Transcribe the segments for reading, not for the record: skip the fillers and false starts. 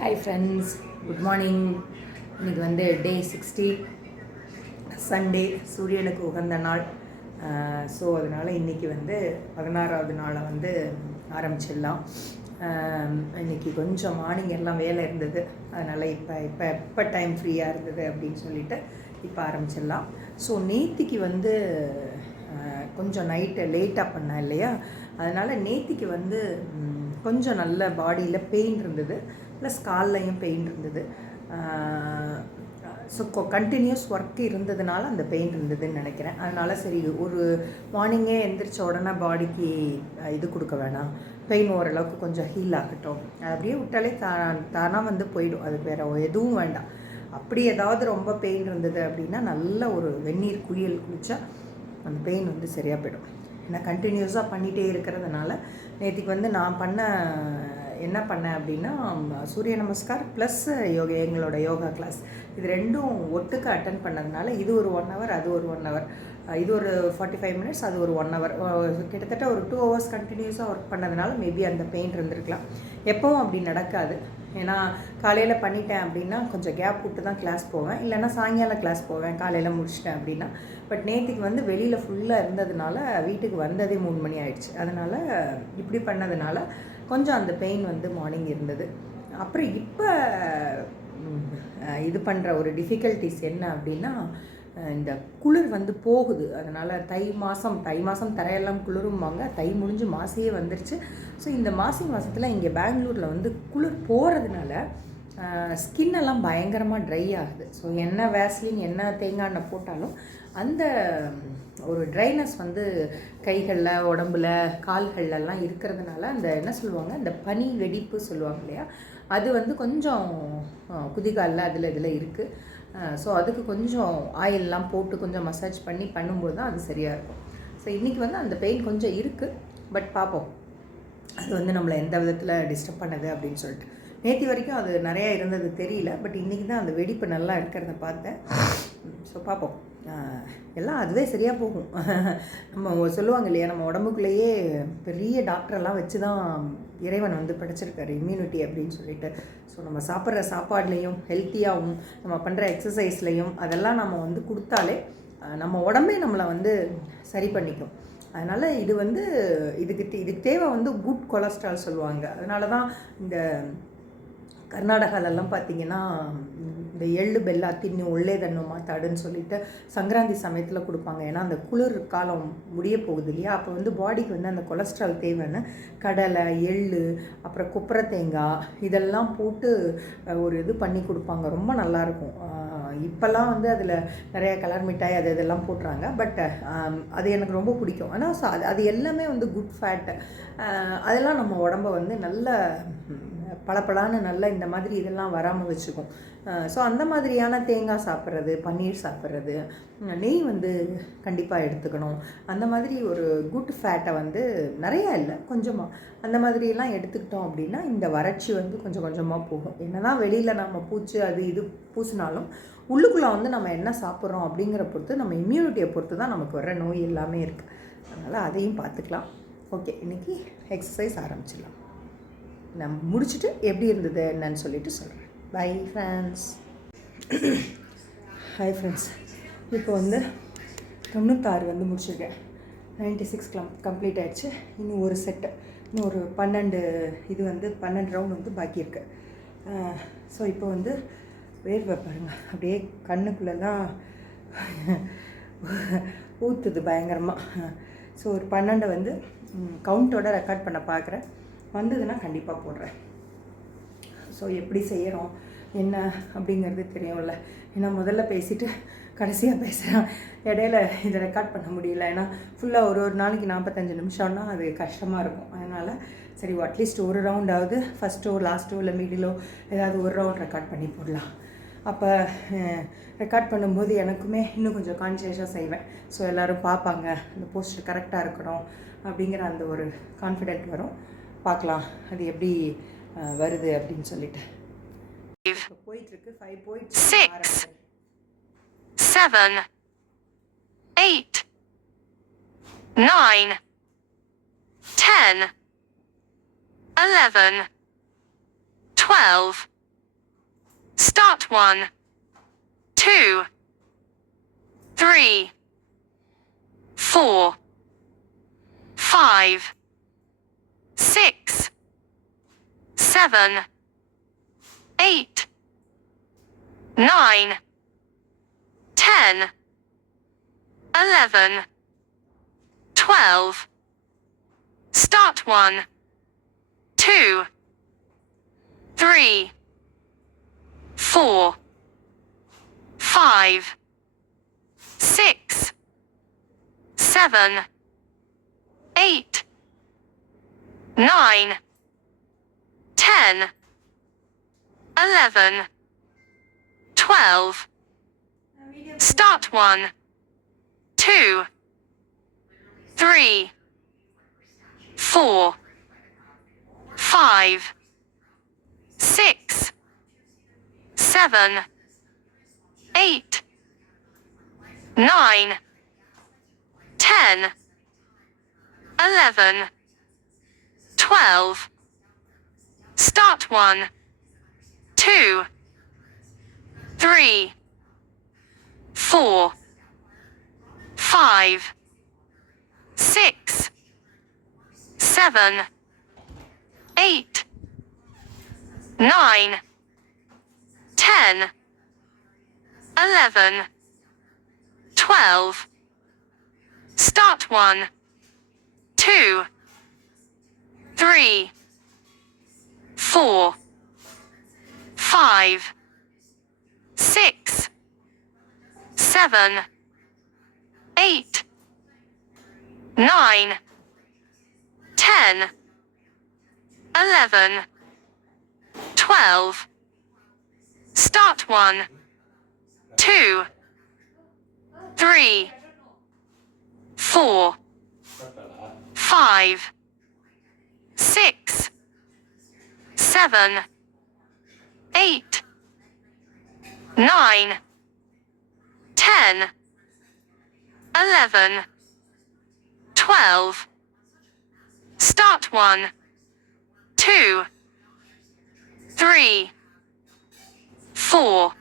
Hi friends, good morning. இன்றைக்கி வந்து டே 60, Sunday, சூரியனுக்கு உகந்த நாள். ஸோ அதனால் இன்றைக்கி வந்து 16வது நாளை வந்து ஆரம்பிச்சிடலாம். இன்றைக்கி கொஞ்சம் மார்னிங் எல்லாம் வேலை இருந்தது, அதனால் இப்போ டைம் ஃப்ரீயாக இருந்தது அப்படின்னு சொல்லிட்டு இப்போ ஆரம்பிச்சிடலாம். ஸோ நேத்திக்கு வந்து கொஞ்சம் நைட்டு லேட்டாக பண்ணேன் இல்லையா, அதனால் நேத்திக்கு வந்து கொஞ்சம் நல்ல பாடியில் பெயின் இருந்தது, ப்ளஸ் கால்லையும் பெயின் இருந்தது. ஸோ கண்டினியூஸ் ஒர்க் இருந்ததுனால அந்த பெயின் இருந்ததுன்னு நினைக்கிறேன். அதனால் சரி, ஒரு மார்னிங்கே எந்திரிச்ச உடனே பாடிக்கு இது கொடுக்க வேணாம், பெயின் ஓரளவுக்கு கொஞ்சம் ஹீல் ஆகட்டும், அப்படியே விட்டாலே தானாக வந்து போயிடும், அது வேறு எதுவும் வேண்டாம். அப்படி ஏதாவது ரொம்ப பெயின் இருந்தது அப்படின்னா நல்ல ஒரு வெந்நீர் குளியல் குளித்தா அந்த பெயின் வந்து சரியாக போயிடும். ஏன்னா கண்டினியூஸாக பண்ணிகிட்டே இருக்கிறதுனால நேற்றுக்கு வந்து நான் என்ன பண்ணேன் அப்படின்னா, சூரிய நமஸ்கார் ப்ளஸ் எங்களோட யோகா கிளாஸ், இது ரெண்டும் ஒட்டுக்கு அட்டன் பண்ணதுனால இது ஒரு 1 hour, அது ஒரு 1 hour, இது ஒரு 45 minutes, அது ஒரு 1 hour, கிட்டத்தட்ட ஒரு 2 hours கண்டினியூஸாக ஒர்க் பண்ணதுனால மேபி அந்த பெயின் இருந்திருக்கலாம். எப்பவும் அப்படி நடக்காது. ஏன்னா காலையில் பண்ணிட்டேன் அப்படின்னா கொஞ்சம் கேப் விட்டு தான் கிளாஸ் போவேன், இல்லைன்னா சாயங்காலம் கிளாஸ் போவேன் காலையில் முடிச்சிட்டேன் அப்படின்னா. பட் நேற்றுக்கு வந்து வெளியில் ஃபுல்லாக இருந்ததுனால வீட்டுக்கு வந்ததே 3 மணி ஆயிடுச்சு. அதனால் இப்படி பண்ணதுனால கொஞ்சம் அந்த பெயின் வந்து மார்னிங் இருந்தது. அப்புறம் இப்போ இது பண்ணுற ஒரு டிஃபிகல்ட்டிஸ் என்ன அப்படின்னா, இந்த குளிர் வந்து போகுது. அதனால் தை மாதம் தரையெல்லாம் குளிரும்பாங்க. தை முடிஞ்சு மாசியே வந்துருச்சு. ஸோ இந்த மாதத்தில் இங்கே பெங்களூரில் வந்து குளிர் போகிறதுனால ஸ்கின்னெல்லாம் பயங்கரமாக ட்ரை ஆகுது. ஸோ என்ன வேஸ்லின் என்ன தேங்காய் எண்ணெய் போட்டாலும் அந்த ஒரு ட்ரைனஸ் வந்து கைகளில், உடம்புல, கால்கள்லாம் இருக்கிறதுனால அந்த என்ன சொல்லுவாங்க, இந்த பனி வெடிப்பு சொல்லுவாங்க இல்லையா, அது வந்து கொஞ்சம் குதிகாலில் இதில் இருக்குது. ஸோ அதுக்கு கொஞ்சம் ஆயிலெலாம் போட்டு கொஞ்சம் மசாஜ் பண்ணும்போது தான் அது சரியாக இருக்கும். ஸோ இன்றைக்கி வந்து அந்த பெயின் கொஞ்சம் இருக்குது, பட் பார்ப்போம் அது வந்து நம்மளை எந்த விதத்தில் டிஸ்டர்ப் பண்ணுது அப்படின்னு சொல்லிட்டு. நேற்று வரைக்கும் அது நிறையா இருந்தது தெரியல, பட் இன்றைக்கி தான் அந்த வெடிப்பு நல்லா இருக்கிறத பார்த்தேன். ஸோ பார்ப்போம், எல்லாம் அதுவே சரியாக போகும். நம்ம சொல்லுவாங்க இல்லையா, நம்ம உடம்புக்குள்ளேயே பெரிய டாக்டரெல்லாம் வச்சு தான் இறைவன் வந்து படைச்சிருக்காரு இம்யூனிட்டி அப்படின்னு சொல்லிட்டு. ஸோ நம்ம சாப்பிட்ற சாப்பாடுலேயும் ஹெல்த்தியாகவும் நம்ம பண்ணுற எக்ஸசைஸ்லேயும் அதெல்லாம் நம்ம வந்து கொடுத்தாலே நம்ம உடம்பே நம்மளை வந்து சரி பண்ணிக்கும். அதனால் இது வந்து இதுக்கு தேவை வந்து குட் கொலஸ்ட்ரால் சொல்லுவாங்க. அதனால தான் இந்த கர்நாடகாலெல்லாம் பார்த்திங்கன்னா இந்த எள்ளு பெல்லா தின்னு ஒல்லேதன்னு மாத்தாடுன்னு சொல்லிட்டு சங்கராந்தி சமயத்தில் கொடுப்பாங்க. ஏன்னா அந்த குளிர் காலம் முடிய போகுது இல்லையா, அப்போ வந்து பாடிக்கு வந்து அந்த கொலஸ்ட்ரால் தேவைன்னு கடலை, எள்ளு, அப்புறம் கொப்பரை தேங்காய் இதெல்லாம் போட்டு ஒரு இது பண்ணி கொடுப்பாங்க. ரொம்ப நல்லாயிருக்கும். இப்போல்லாம் வந்து அதில் நிறைய கலர் மிட்டாய் இதெல்லாம் போட்டுறாங்க, பட் அது எனக்கு ரொம்ப பிடிக்கும். ஆனால் ஸோ அது எல்லாமே வந்து குட் ஃபேட்டு. அதெல்லாம் நம்ம உடம்பை வந்து நல்ல பளபளன்னு நல்லா இந்த மாதிரி இதெல்லாம் வராமல் வச்சுக்கும். ஸோ அந்த மாதிரியான தேங்காய் சாப்பிட்றது, பன்னீர் சாப்பிட்றது, நெய் வந்து கண்டிப்பாக எடுத்துக்கணும். அந்த மாதிரி ஒரு குட் ஃபேட்டை வந்து நிறையா இல்லை, கொஞ்சமாக அந்த மாதிரியெல்லாம் எடுத்துக்கிட்டோம் அப்படின்னா இந்த வறட்சி வந்து கொஞ்சம் கொஞ்சமாக போகும். என்ன தான் வெளியில் நம்ம பூச்சி அது இது பூசினாலும் உள்ளுக்குள்ளே வந்து நம்ம என்ன சாப்பிட்றோம் அப்படிங்கிற பொறுத்து, நம்ம இம்யூனிட்டியை பொறுத்து தான் நமக்கு வர நோய் எல்லாமே இருக்குது. அதனால் அதையும் பார்த்துக்கலாம். ஓகே, இன்றைக்கி எக்ஸசைஸ் ஆரம்பிச்சிடலாம். நான் முடிச்சுட்டு எப்படி இருந்தது என்னன்னு சொல்லிட்டு சொல்கிறேன். Bye friends. ஹாய் ஃப்ரெண்ட்ஸ், இப்போ வந்து 96 வந்து முடிச்சிருக்கேன். 96 கம்ப்ளீட் ஆகிடுச்சு. இன்னும் ஒரு செட்டு, இன்னும் ஒரு 12 இது வந்து 12 ரவுண்ட் வந்து பாக்கி இருக்குது. ஸோ இப்போ வந்து வேர்வை பாருங்கள், அப்படியே கண்ணுக்குள்ளெல்லாம் ஊற்றுது பயங்கரமாக. ஸோ ஒரு 12 வந்து கவுண்டோட ரெக்கார்ட் பண்ண பார்க்குறேன். வந்ததுன்னா கண்டிப்பாக போடுறேன். ஸோ எப்படி செய்கிறோம் என்ன அப்படிங்கிறது தெரியும்ல. ஏன்னா முதல்ல பேசிவிட்டு கடைசியாக பேசுகிறேன், இடையில இதை ரெக்கார்ட் பண்ண முடியல. ஏன்னா ஃபுல்லாக ஒரு நாளைக்கு 45 நிமிஷம்னா அது கஷ்டமாக இருக்கும். அதனால் சரி, அட்லீஸ்ட் ஒரு ரவுண்டாவது ஃபஸ்ட்டோ லாஸ்ட்டோ இல்லை மிடிலோ ஏதாவது ஒரு ரவுண்ட் ரெக்கார்ட் பண்ணி போடலாம். அப்போ ரெக்கார்ட் பண்ணும்போது எனக்குமே இன்னும் கொஞ்சம் கான்ஷியஸாக செய்வேன். ஸோ எல்லோரும் பார்ப்பாங்க, அந்த போஸ்டர் கரெக்டாக இருக்கணும் அப்படிங்கிற அந்த ஒரு கான்ஃபிடென்ட் வரும். பார்க்கலாம் அது எப்படி வருது அப்படின்னு சொல்லிட்டு. போயிட்டுருக்கு 5 போயிட்டு 6 7 8 9 10 11 12 Start 1, 2, 3, 4, 5, 6, 7, 8, 9, 10, 11, 12. Start 1, 2, 3, 4, 5, 6, 7, 8, 9, 10, 11, 12. Start 1, 2, 3, 4, 5, 6, 7, 8, 9, 10, 11, 12. Start 1, 2, 3, 4, 5, 6, 7, 8, 9, 10, 11, 12. Start 1, 2, 3, 4, 5, 6, 7, 8, 9, 10, 11, 12. Start 1, 2, 3, 4, 5, 6, 7, 8, 9, 10, 11, 12. Start 1, 2, 3, 4,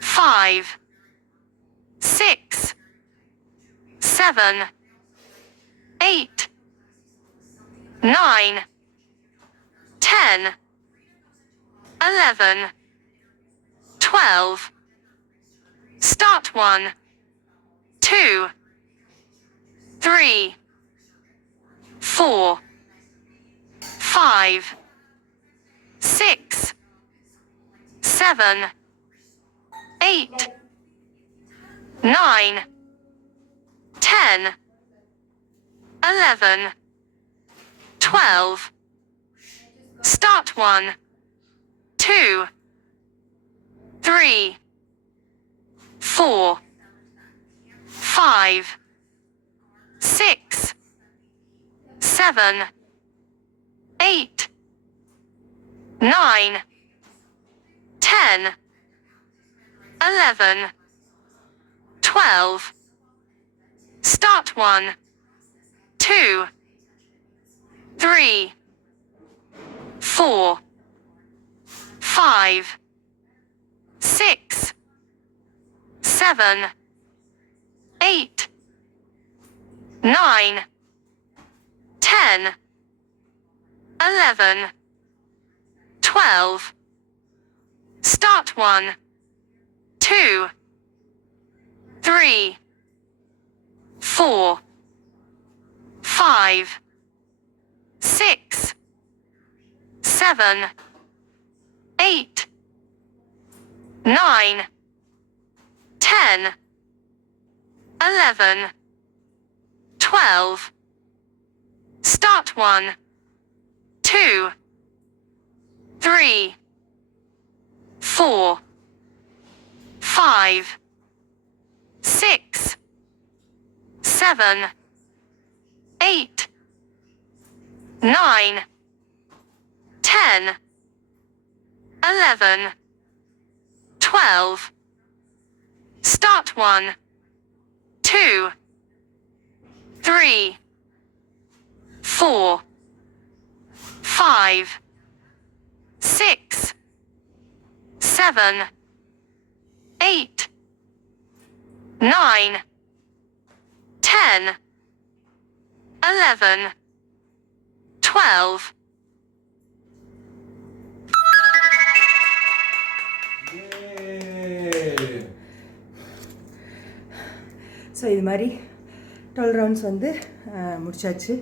5, 6, 7, 8, 9, 10, 11, 12. Start 1, 2, 3, 4, 5, 6, 7, 8, 9, 10, 11, 12. Start 1, 2, 3, 4, 5, 6, 7, 8, 9, 10, 11, 12. Start 1, 2, 3, 4, 5, 6, 7, 8, 9, 10, 11, 12. Start 1, 2, 3, 4, 5, 6, 7, 8, 9, 10, 11, 12. Start 1, 2, 3, 4, 5, 6, 7, 8, 9, 10, 11, 12. Start 1, 2, 3, 4, 5, 6, 7, 8, 9, 10, 11, 12. So இது மாதிரி 12 ரவுண்ட்ஸ் வந்து முடிச்சாச்சு.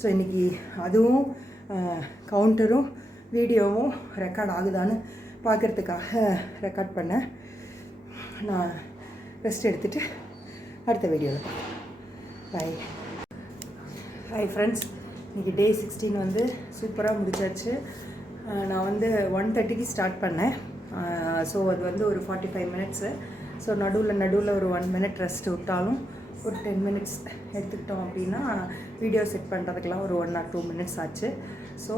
ஸோ இன்றைக்கி அதுவும் கவுண்டரும் வீடியோவும் ரெக்கார்ட் ஆகுதான்னு பார்க்குறதுக்காக ரெக்கார்ட் பண்ணேன். நான் ரெஸ்ட் எடுத்துகிட்டு அடுத்த வீடியோவில் பை. ஹாய் ஃப்ரெண்ட்ஸ், இன்றைக்கி டே 16 வந்து சூப்பராக முடிச்சாச்சு. நான் வந்து 1:30க்கு ஸ்டார்ட் பண்ணேன். ஸோ அது வந்து ஒரு 45 மினிட்ஸு. ஸோ நடுவில் ஒரு 1 மினிட் ரெஸ்ட் விட்டாலும் ஒரு 10 மினிட்ஸ் எடுத்துக்கிட்டோம் அப்படின்னா வீடியோ செட் பண்ணுறதுக்கெலாம் ஒரு 1 or 2 மினிட்ஸ் ஆச்சு. ஸோ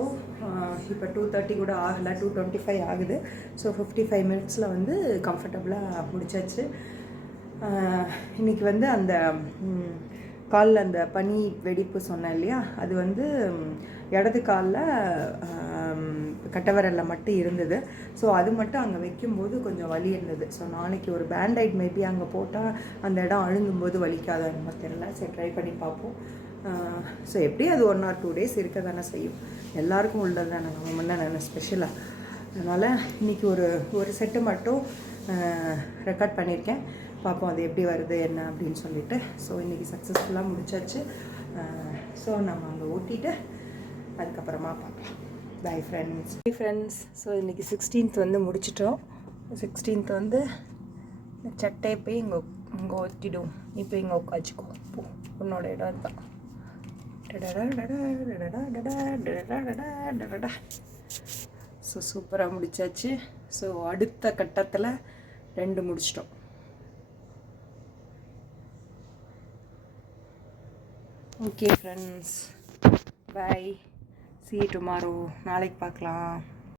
இப்போ 2:30 கூட ஆகலை, 2:25 ஆகுது. ஸோ 55 மினிட்ஸில் வந்து கம்ஃபர்டபுளாக முடிச்சாச்சு. இன்றைக்கி வந்து அந்த காலில் அந்த பனி வெடிப்பு சொன்னேன் இல்லையா, அது வந்து இடது காலில் கட்டவரலில் மட்டும் இருந்தது. ஸோ அது மட்டும் அங்கே வைக்கும்போது கொஞ்சம் வலி இருந்தது. ஸோ நாளைக்கு ஒரு பேண்டைட் மேபி அங்கே போட்டால் அந்த இடம் அழுங்கும்போது வலிக்காத நம்ம தெரியல. சரி, ட்ரை பண்ணி பார்ப்போம். ஸோ எப்படி அது 1 or 2 days இருக்க தானே செய்யும், எல்லாருக்கும் உள்ளது தானே, நம்ம முன்னே நான் ஸ்பெஷலாக. அதனால் இன்றைக்கி ஒரு செட்டு மட்டும் ரெக்கார்ட் பண்ணியிருக்கேன். பார்ப்போம் அது எப்படி வருது என்ன அப்படின்னு சொல்லிட்டு. ஸோ இன்றைக்கி சக்ஸஸ்ஃபுல்லாக முடிச்சாச்சு. ஸோ நம்ம அங்கே ஓட்டிட்டு அதுக்கப்புறமா பார்க்கலாம். Bye friends. ஸோ இன்றைக்கி 16th வந்து முடிச்சிட்டோம். 16th வந்து இந்த சட்டையை போய் இங்கே ஒட்டிடும். இப்போ இங்கே உட்காச்சிக்கோ, போ, உன்னோட இடம் தான். ஸோ சூப்பராக முடிச்சாச்சு. ஸோ அடுத்த கட்டத்தில் 2 முடிச்சிட்டோம். Okay friends, bye. See you tomorrow. நாளைக்கு பார்க்கலாம்.